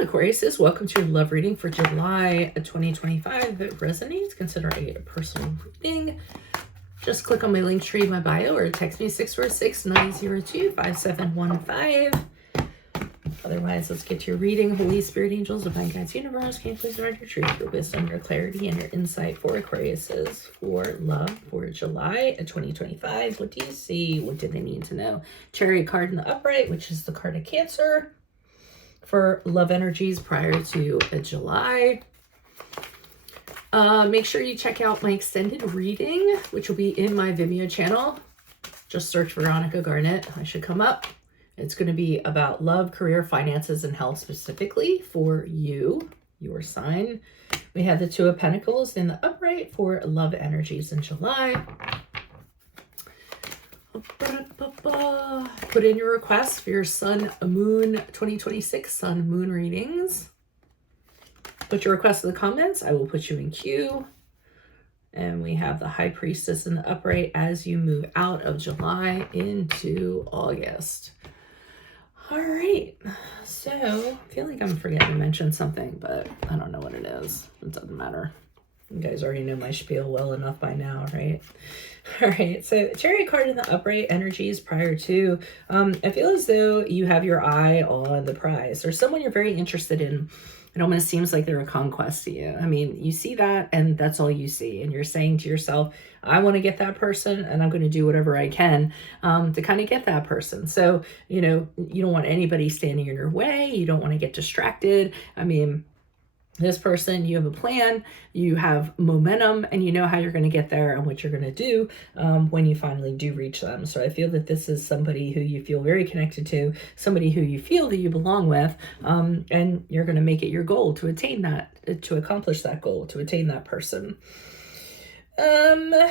Aquarius, welcome to your love reading for July 2025. If it resonates, consider a personal reading. Just click on my link tree in my bio or text me 646-902-5715. Otherwise, let's get to your reading. Holy Spirit, angels, divine guides, universe, can you please provide your truth, your wisdom, your clarity, and your insight for Aquariuses for love for July 2025. What do you see? What do they need to know? Chariot card in the upright, which is the card of Cancer, for love energies prior to July. Make sure you check out my extended reading, which will be in my Vimeo channel. Just search Veronica Garnett. I should come up. It's going to be about love, career, finances, and health specifically for you, your sign. We have the Two of Pentacles in the upright for love energies in July. Put in your requests for your Sun, Moon 2026 Sun, Moon readings. Put your requests in the comments. I will put you in queue. And we have the High Priestess in the upright as you move out of July into August. All right, so I feel like I'm forgetting to mention something, but I don't know what it is. It doesn't matter. You guys already know my spiel well enough by now, right? All right, so Chariot card in the upright energies prior to, I feel as though you have your eye on the prize. There's someone you're very interested in. It almost seems like they're a conquest to you. I mean, you see that and that's all you see. And you're saying to yourself, I want to get that person and I'm going to do whatever I can to kind of get that person. So, you know, you don't want anybody standing in your way. You don't want to get distracted. I mean, this person, you have a plan, you have momentum, and you know how you're going to get there and what you're going to do when you finally do reach them. So I feel that this is somebody who you feel very connected to, somebody who you feel that you belong with, and you're going to make it your goal to attain that, to accomplish that goal, to attain that person. Let me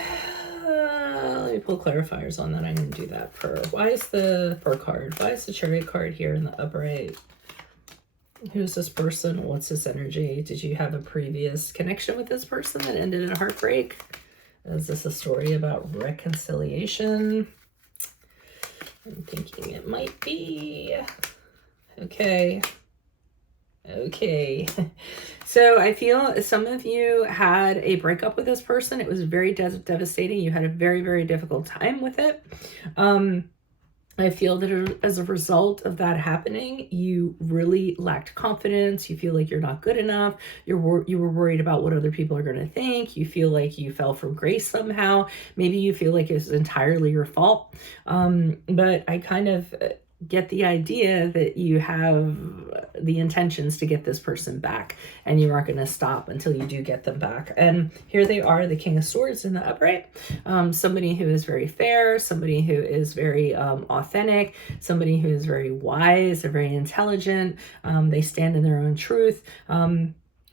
pull clarifiers on that. I'm going to do that per. Why is the per card? Why is the Chariot card here in the upright? Who's this person? What's this energy? Did you have a previous connection with this person that ended in a heartbreak? Is this a story about reconciliation? I'm thinking it might be. Okay. Okay. So I feel some of you had a breakup with this person. It was very devastating. You had a very, very difficult time with it. I feel that as a result of that happening, you really lacked confidence. You feel like you're not good enough. You were worried about what other people are going to think. You feel like you fell from grace somehow. Maybe you feel like it's entirely your fault. But I kind of get the idea that you have the intentions to get this person back and you aren't going to stop until you do get them back. And here they are, the King of Swords in the upright. Somebody who is very fair, somebody who is very authentic, somebody who is very wise, they're very intelligent, they stand in their own truth.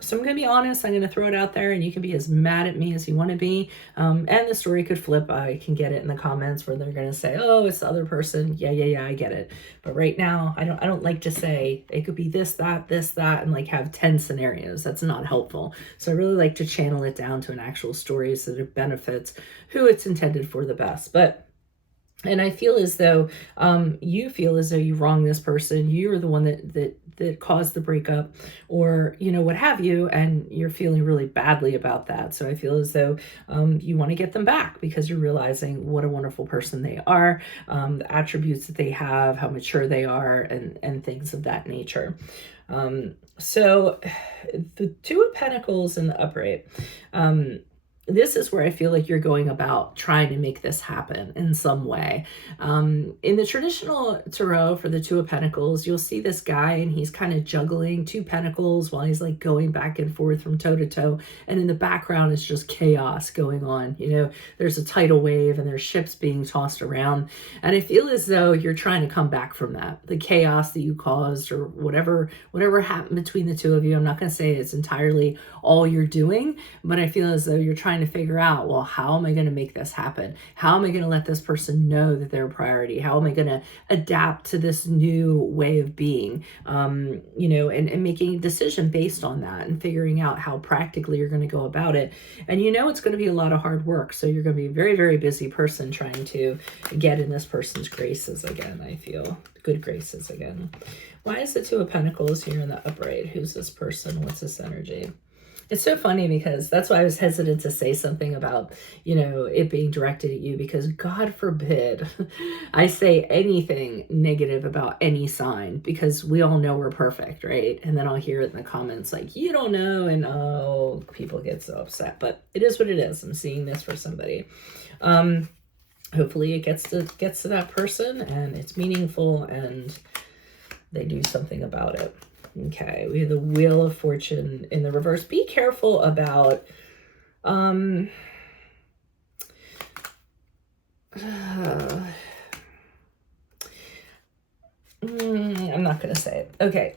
So I'm going to be honest, I'm going to throw it out there and you can be as mad at me as you want to be. And the story could flip. I can get it in the comments where they're going to say, oh, it's the other person. Yeah, I get it. But right now, I don't like to say it could be this, that, and like have 10 scenarios. That's not helpful. So I really like to channel it down to an actual story so that it benefits who it's intended for the best. And I feel as though you feel as though you wronged this person. You're the one that caused the breakup or, you know, what have you. And you're feeling really badly about that. So I feel as though you want to get them back because you're realizing what a wonderful person they are, the attributes that they have, how mature they are, and things of that nature. So the Two of Pentacles in the upright, this is where I feel like you're going about trying to make this happen in some way. In the traditional tarot for the Two of Pentacles, you'll see this guy and he's kind of juggling two pentacles while he's like going back and forth from toe to toe. And in the background is just chaos going on. You know, there's a tidal wave and there's ships being tossed around. And I feel as though you're trying to come back from that, the chaos that you caused or whatever happened between the two of you. I'm not going to say it's entirely all you're doing, but I feel as though you're trying trying to figure out, well, how am I going to make this happen? How am I going to let this person know that they're a priority? How am I going to adapt to this new way of being? You know, and making a decision based on that and figuring out how practically you're going to go about it. And you know, it's going to be a lot of hard work. So you're going to be a very, very busy person trying to get in this person's graces again. I feel good graces again. Why is the Two of Pentacles here in the upright? Who's this person? What's this energy? It's so funny because that's why I was hesitant to say something about, you know, it being directed at you, because God forbid I say anything negative about any sign, because we all know we're perfect, right? And then I'll hear it in the comments like, you don't know, and oh, people get so upset. But it is what it is. I'm seeing this for somebody. Hopefully it gets to that person and it's meaningful and they do something about it. Okay, we have the Wheel of Fortune in the reverse. Be careful about I'm not going to say it. Okay.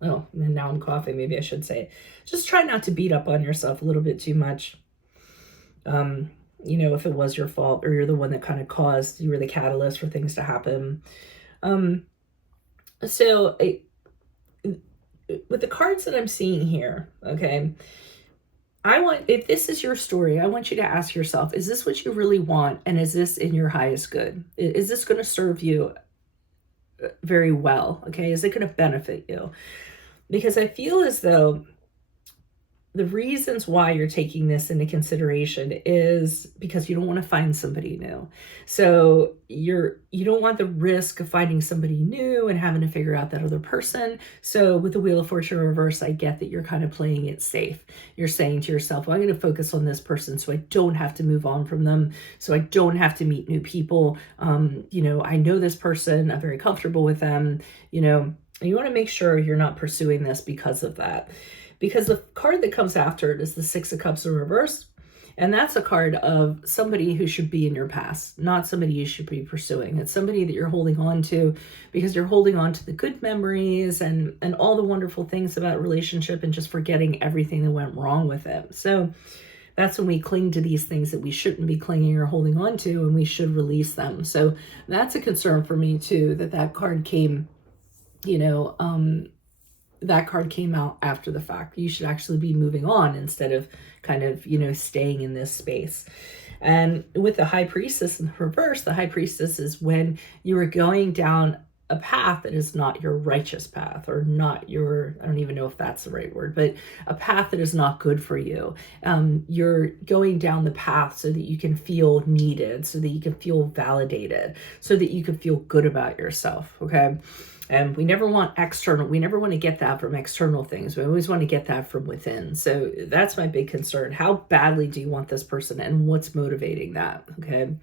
Oh, and now I'm coughing. Maybe I should say it. Just try not to beat up on yourself a little bit too much. You know, if it was your fault or you're the one that kind of caused, you were the catalyst for things to happen. So with the cards that I'm seeing here, okay, if this is your story, I want you to ask yourself, is this what you really want? And is this in your highest good? Is this going to serve you very well? Okay. Is it going to benefit you? Because I feel as though the reasons why you're taking this into consideration is because you don't want to find somebody new. So you don't want the risk of finding somebody new and having to figure out that other person. So with the Wheel of Fortune reverse, I get that you're kind of playing it safe. You're saying to yourself, well, I'm going to focus on this person so I don't have to move on from them. So I don't have to meet new people. You know, I know this person, I'm very comfortable with them, you know, and you want to make sure you're not pursuing this because of that. Because the card that comes after it is the Six of Cups in reverse. And that's a card of somebody who should be in your past, not somebody you should be pursuing. It's somebody that you're holding on to because you're holding on to the good memories and all the wonderful things about a relationship and just forgetting everything that went wrong with it. So that's when we cling to these things that we shouldn't be clinging or holding on to, and we should release them. So that's a concern for me too, that card came, you know, that card came out after the fact. You should actually be moving on instead of kind of, you know, staying in this space. And with the High Priestess in the reverse, the High Priestess is when you are going down a path that is not your righteous path, or not your, I don't even know if that's the right word, but a path that is not good for you. You're going down the path so that you can feel needed, so that you can feel validated, so that you can feel good about yourself. Okay. And we never want external, we never want to get that from external things. We always want to get that from within. So that's my big concern. How badly do you want this person and what's motivating that? Okay.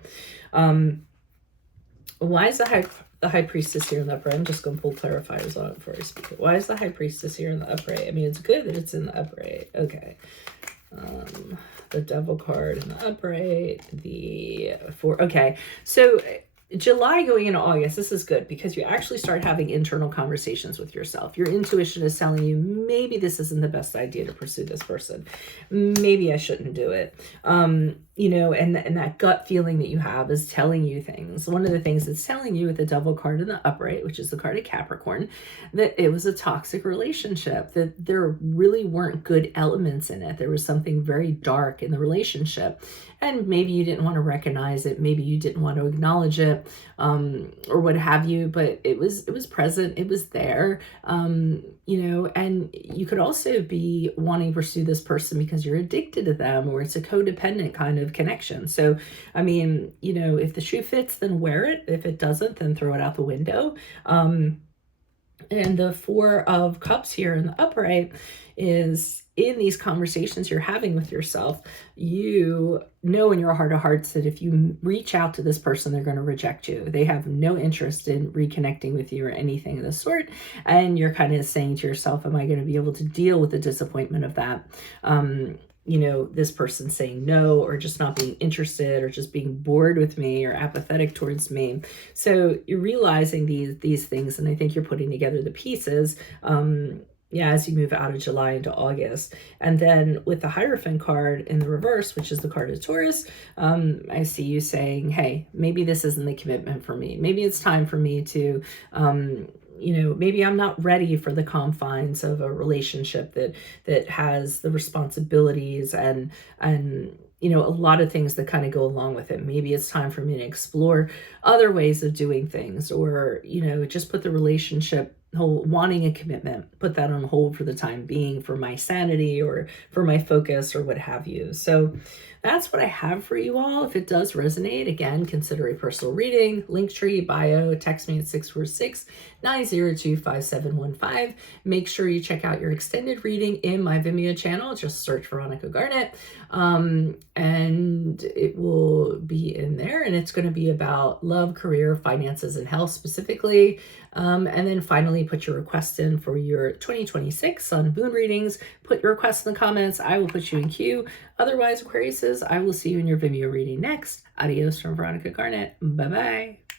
Why is the High Priestess here in the upright? I'm just going to pull clarifiers on it before I speak it. Why is the High Priestess here in the upright? I mean, it's good that it's in the upright. Okay. The Devil card in the upright, okay. So July going into August, this is good because you actually start having internal conversations with yourself. Your intuition is telling you, maybe this isn't the best idea to pursue this person. Maybe I shouldn't do it. You know, and that gut feeling that you have is telling you things. One of the things it's telling you with the Devil card in the upright, which is the card of Capricorn, that it was a toxic relationship, that there really weren't good elements in it. There was something very dark in the relationship. And maybe you didn't want to recognize it. Maybe you didn't want to acknowledge it, or what have you, but it was present. It was there, you know, and you could also be wanting to pursue this person because you're addicted to them, or it's a codependent kind of connection. So, I mean, you know, if the shoe fits, then wear it. If it doesn't, then throw it out the window. And the Four of Cups here in the upright is, in these conversations you're having with yourself, you know in your heart of hearts that if you reach out to this person, they're going to reject you. They have no interest in reconnecting with you or anything of the sort. And you're kind of saying to yourself, am I going to be able to deal with the disappointment of that? You know, this person saying no, or just not being interested, or just being bored with me, or apathetic towards me. So you're realizing these things, and I think you're putting together the pieces. yeah, as you move out of July into August. And then with the Hierophant card in the reverse, which is the card of Taurus, I see you saying, hey, maybe this isn't the commitment for me. Maybe it's time for me to, maybe I'm not ready for the confines of a relationship that has the responsibilities and a lot of things that kind of go along with it. Maybe it's time for me to explore other ways of doing things, or just put the relationship wanting a commitment, put that on hold for the time being, for my sanity or for my focus or what have you. So that's what I have for you all. If it does resonate, again, consider a personal reading. Linktree, bio, text me at 646-902-5715. Make sure you check out your extended reading in my Vimeo channel. Just search Veronica Garnett, and it will be in there. And it's going to be about love, career, finances, and health specifically. And then finally, put your request in for your 2026 Sun Moon readings. Put your request in the comments. I will put you in queue. Otherwise, Aquariuses, I will see you in your Vimeo reading next. Adios from Veronica Garnett. Bye-bye.